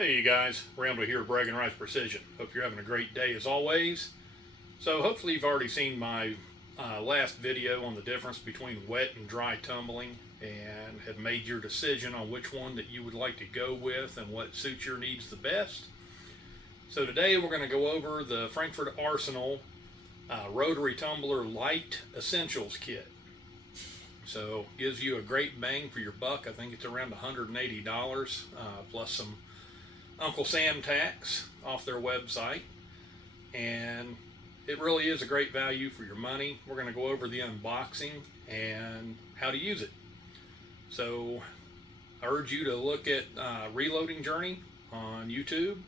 Hey you guys, Rambler here, Bragging Rights Precision. Hope you're having a great day as always. So hopefully you've already seen my last video on the difference between wet and dry tumbling and have made your decision on which one that you would like to go with and what suits your needs the best. So today we're going to go over the Frankford Arsenal Rotary Tumbler Lite Essentials Kit. So gives you a great bang for your buck. I think it's around $180 plus some Uncle Sam tax off their website, and it really is a great value for your money. We're going to go over the unboxing and how to use it. So I urge you to look at Reloading Journey on YouTube.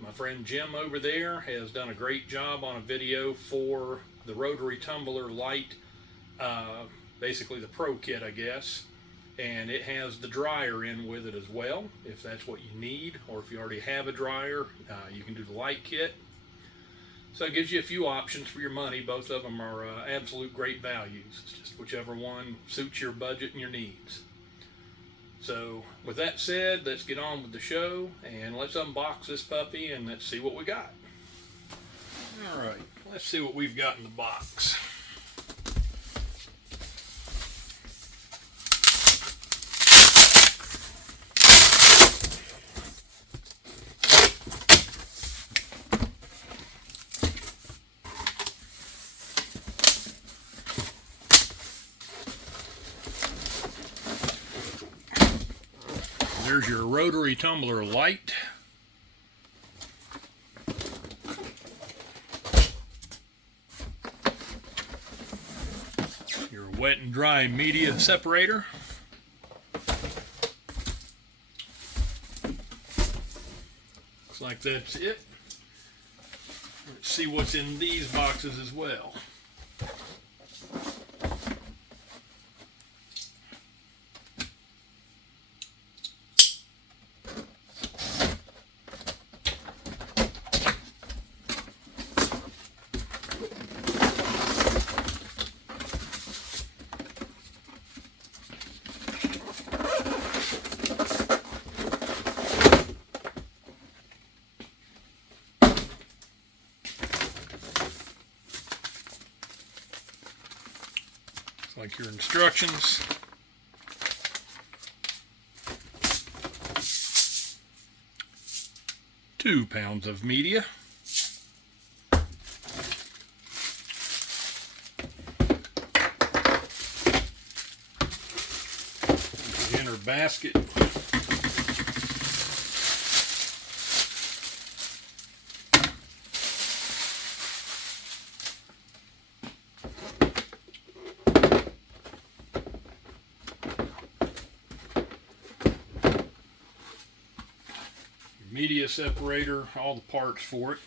My friend Jim over there has done a great job on a video for the Rotary Tumbler Lite, basically the Pro Kit, I guess. And it has the dryer in with it as well, if that's what you need, or if you already have a dryer, you can do the Lite kit. So it gives you a few options for your money. Both of them are absolute great values. It's just whichever one suits your budget and your needs. So with that said, let's get on with the show and let's unbox this puppy and let's see what we got. All right, let's see what we've got in the box. There's your Rotary Tumbler Lite. Your wet and dry media separator. Looks like that's it. Let's see what's in these boxes as well. Like your instructions. Two pounds of media. The inner basket. Media separator, all the parts for it.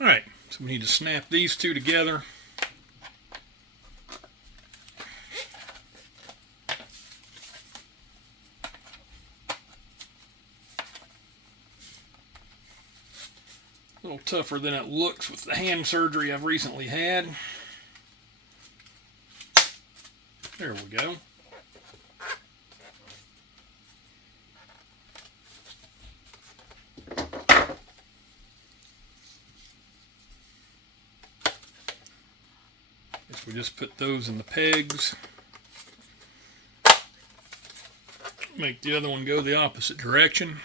Alright, so we need to snap these two together. A little tougher than it looks with the hand surgery I've recently had. There we go. We just put those in the pegs. Make the other one go the opposite direction.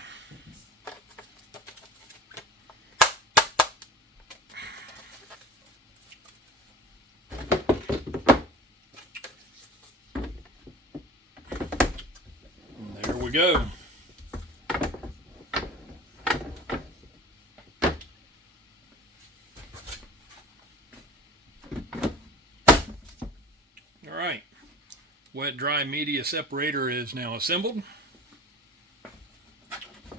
And there we go. Alright, wet-dry media separator is now assembled.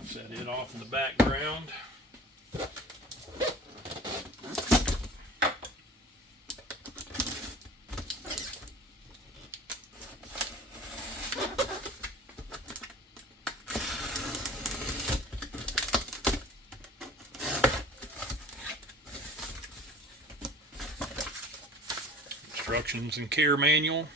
Set it off in the background. Instructions and care manual.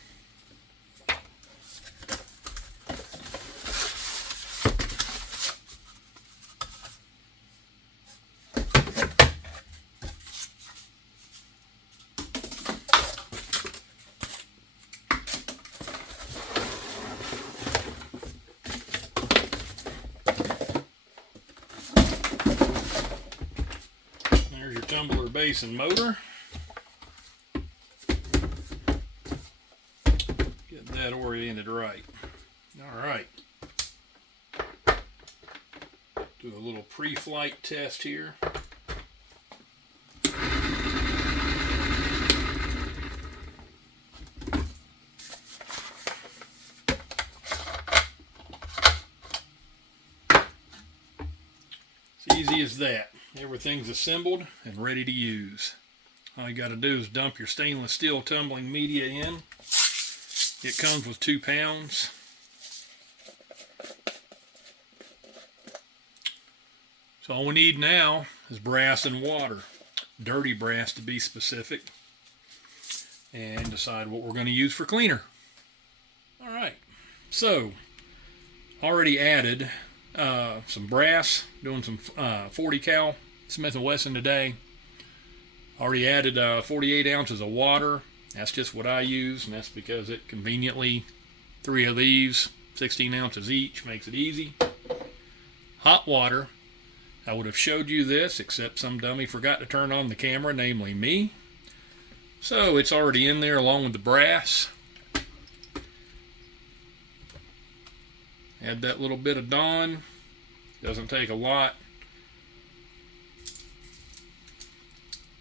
facing motor. Get that oriented right. Alright. Do a little pre-flight test here. Easy as that. Everything's assembled and ready to use. All you got to do is dump your stainless steel tumbling media in. It comes with 2 pounds. So all we need now is brass and water. Dirty brass to be specific. And decide what we're going to use for cleaner. Alright, so already added some brass, doing some 40 cal Smith & Wesson today. Already added 48 ounces of water. That's just what I use, and that's because it conveniently, 3 of these, 16 ounces each, makes it easy. Hot water. I would have showed you this, except some dummy forgot to turn on the camera, namely me. So it's already in there along with the brass. Add that little bit of Dawn. Doesn't take a lot.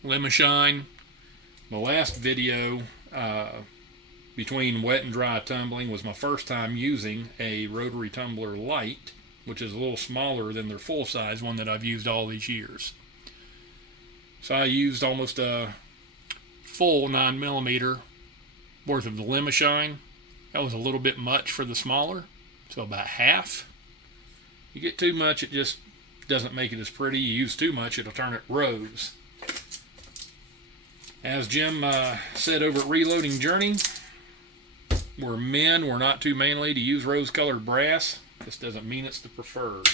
Lemon-shine. My last video between wet and dry tumbling was my first time using a Rotary Tumbler Lite, which is a little smaller than their full-size one that I've used all these years. So I used almost a full 9mm worth of the Lemon-shine. That was a little bit much for the smaller. So about half. You get too much, it just doesn't make it as pretty. You use too much, it'll turn it rose. As Jim said over at Reloading Journey, we're men, we're not too manly to use rose-colored brass. This doesn't mean it's the preferred.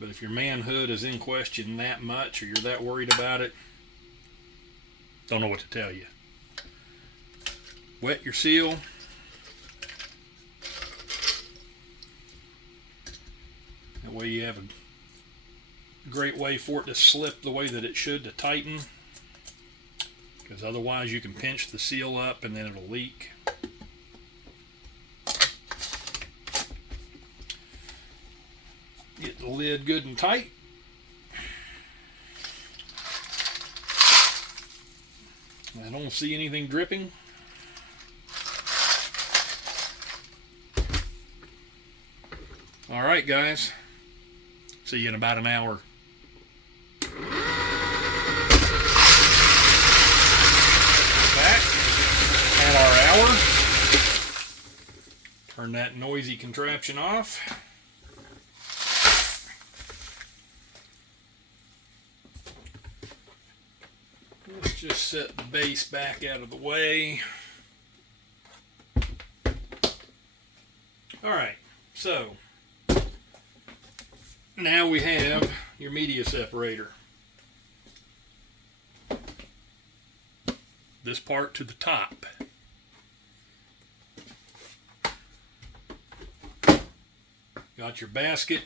But if your manhood is in question that much, or you're that worried about it, don't know what to tell you. Wet your seal. That way you have a great way for it to slip the way that it should to tighten. Because otherwise you can pinch the seal up and then it'll leak. Get the lid good and tight. I don't see anything dripping. Alright guys, see you in about an hour. Back at our hour. Turn that noisy contraption off. Let's just set the base back out of the way. Alright, so now we have your media separator. This part to the top. Got your basket.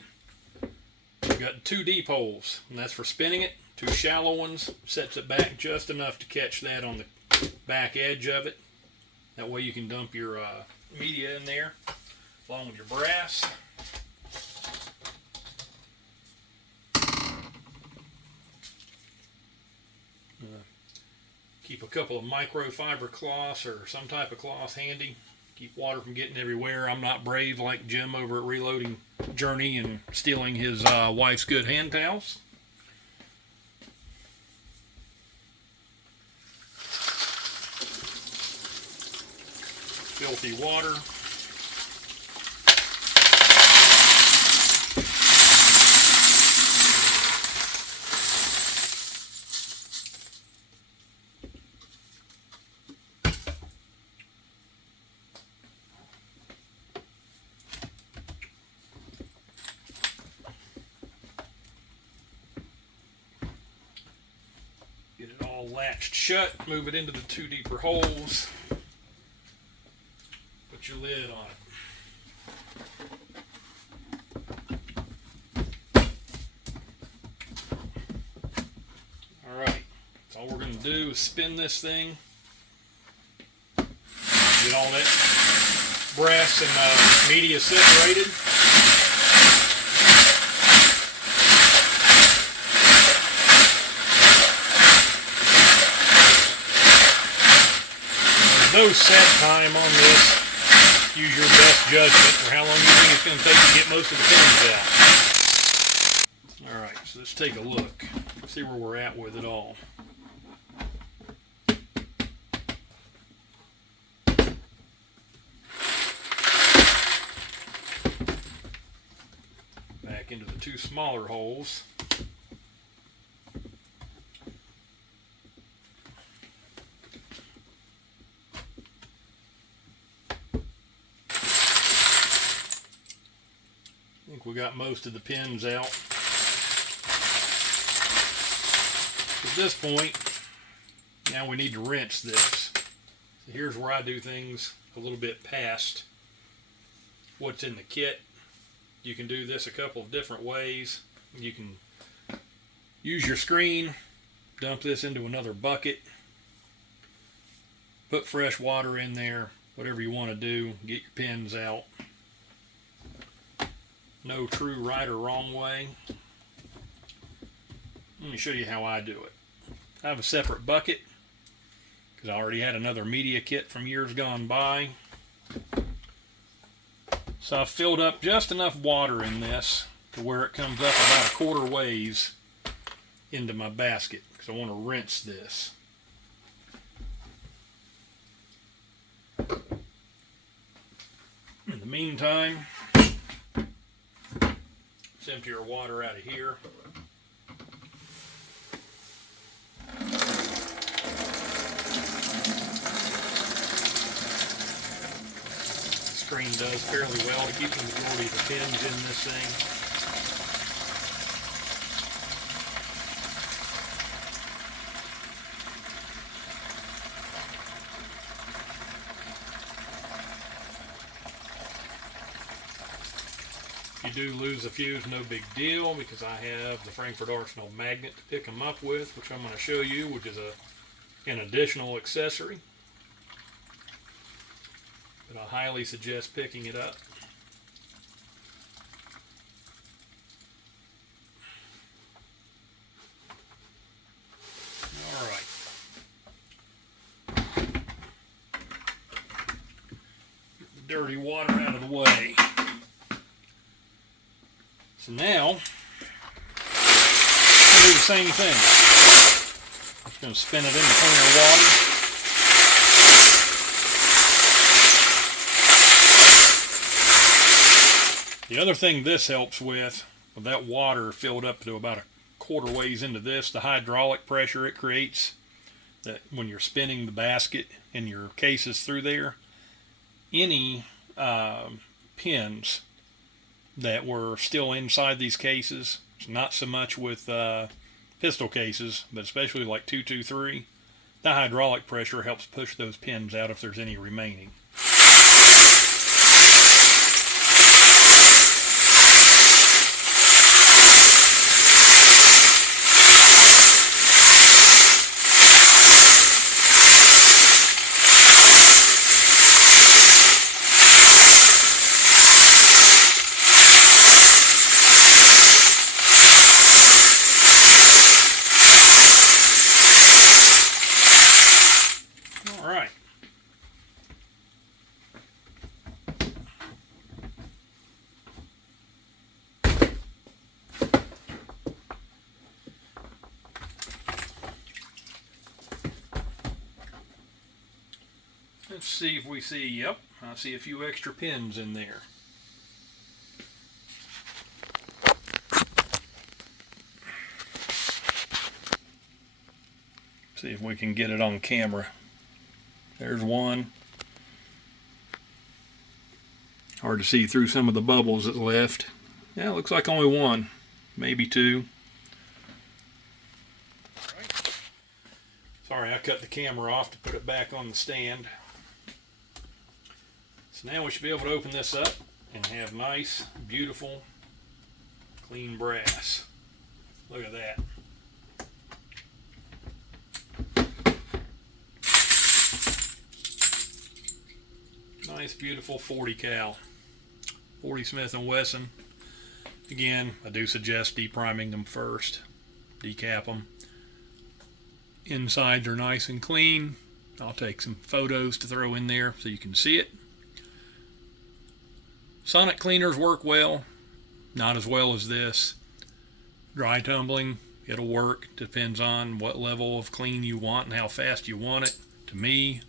You've got 2 deep holes, and that's for spinning it. 2 shallow ones. Sets it back just enough to catch that on the back edge of it. That way you can dump your media in there, along with your brass. Keep a couple of microfiber cloths or some type of cloth handy. Keep water from getting everywhere. I'm not brave like Jim over at Reloading Journey and stealing his wife's good hand towels. Filthy water. Get it all latched shut, move it into the 2 deeper holes, put your lid on it. do is spin this thing, get all that brass and media separated. There's no set time on this. Use your best judgment for how long you think it's going to take to get most of the pins out. Alright, so let's take a look. See where we're at with it all. Back into the two smaller holes. I think we got most of the pins out. At this point, now we need to rinse this. So here's where I do things a little bit past what's in the kit. You can do this a couple of different ways. You can use your screen, dump this into another bucket, put fresh water in there, whatever you want to do, get your pins out. No true right or wrong way. Let me show you how I do it. I have a separate bucket because I already had another media kit from years gone by. So I've filled up just enough water in this to where it comes up about a quarter ways into my basket because I want to rinse this. In the meantime, let's empty our water out of here. Screen does fairly well to keep the majority of the pins in this thing. If you do lose a fuse, no big deal, because I have the Frankford Arsenal magnet to pick them up with, which I'm going to show you, which is an additional accessory. But I highly suggest picking it up. Alright. Get the dirty water out of the way. So now, I'm going to do the same thing. I'm just going to spin it in the cleaner water. The other thing this helps with that water filled up to about a quarter ways into this, the hydraulic pressure it creates, that when you're spinning the basket and your cases through there, any pins that were still inside these cases, not so much with pistol cases, but especially like 223, the hydraulic pressure helps push those pins out if there's any remaining. Let's see if we see, yep, I see a few extra pins in there. See if we can get it on camera. There's one. Hard to see through some of the bubbles that's left. Yeah, it looks like only one, maybe two. Sorry, I cut the camera off to put it back on the stand. So now we should be able to open this up and have nice, beautiful, clean brass. Look at that. Nice, beautiful 40 cal. 40 Smith & Wesson. Again, I do suggest depriming them first. Decap them. Inside they're nice and clean. I'll take some photos to throw in there so you can see it. Sonic cleaners work well. Not as well as this. Dry tumbling, it'll work. Depends on what level of clean you want and how fast you want it. To me,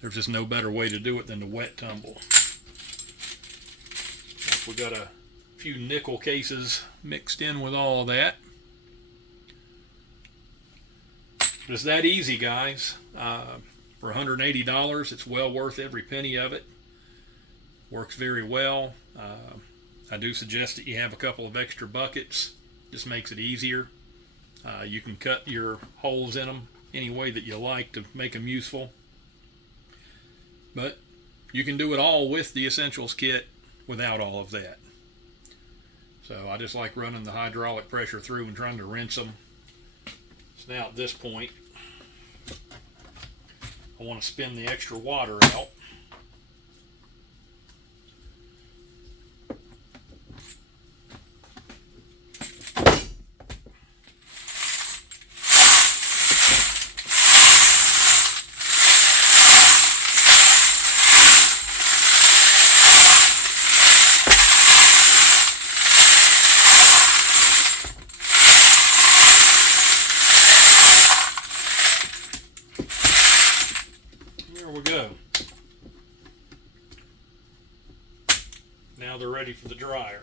there's just no better way to do it than to wet tumble. We got a few nickel cases mixed in with all of that. It's that easy, guys. For $180, it's well worth every penny of it. Works very well. I do suggest that you have a couple of extra buckets. Just makes it easier. You can cut your holes in them any way that you like to make them useful. But you can do it all with the Essentials kit without all of that. So I just like running the hydraulic pressure through and trying to rinse them. So now at this point, I want to spin the extra water out. Now they're ready for the dryer.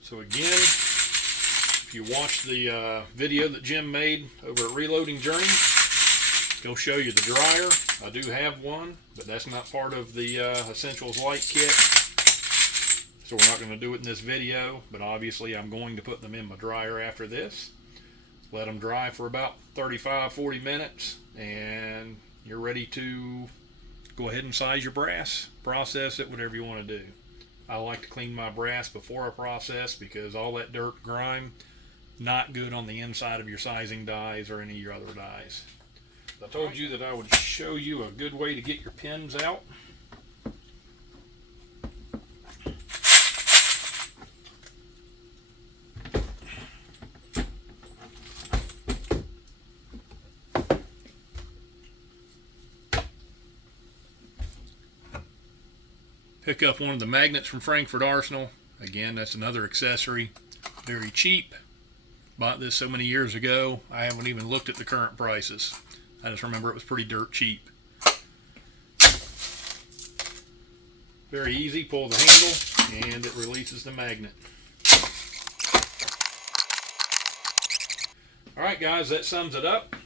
So again, if you watch the video that Jim made over at Reloading Journey, he'll show you the dryer. I do have one, but that's not part of the Essentials Lite kit. So we're not going to do it in this video, but obviously I'm going to put them in my dryer after this. Let them dry for about 35-40 minutes, and you're ready to go ahead and size your brass, process it, whatever you want to do. I like to clean my brass before I process because all that dirt, grime, not good on the inside of your sizing dies or any of your other dies. I told you that I would show you a good way to get your pins out. Pick up one of the magnets from Frankford Arsenal. Again, that's another accessory. Very cheap. Bought this so many years ago, I haven't even looked at the current prices. I just remember it was pretty dirt cheap. Very easy, pull the handle and it releases the magnet. Alright guys, that sums it up.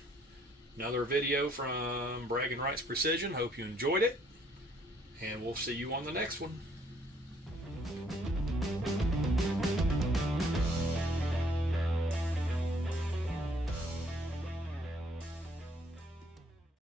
Another video from Bragging Rights Precision. Hope you enjoyed it. And we'll see you on the next one.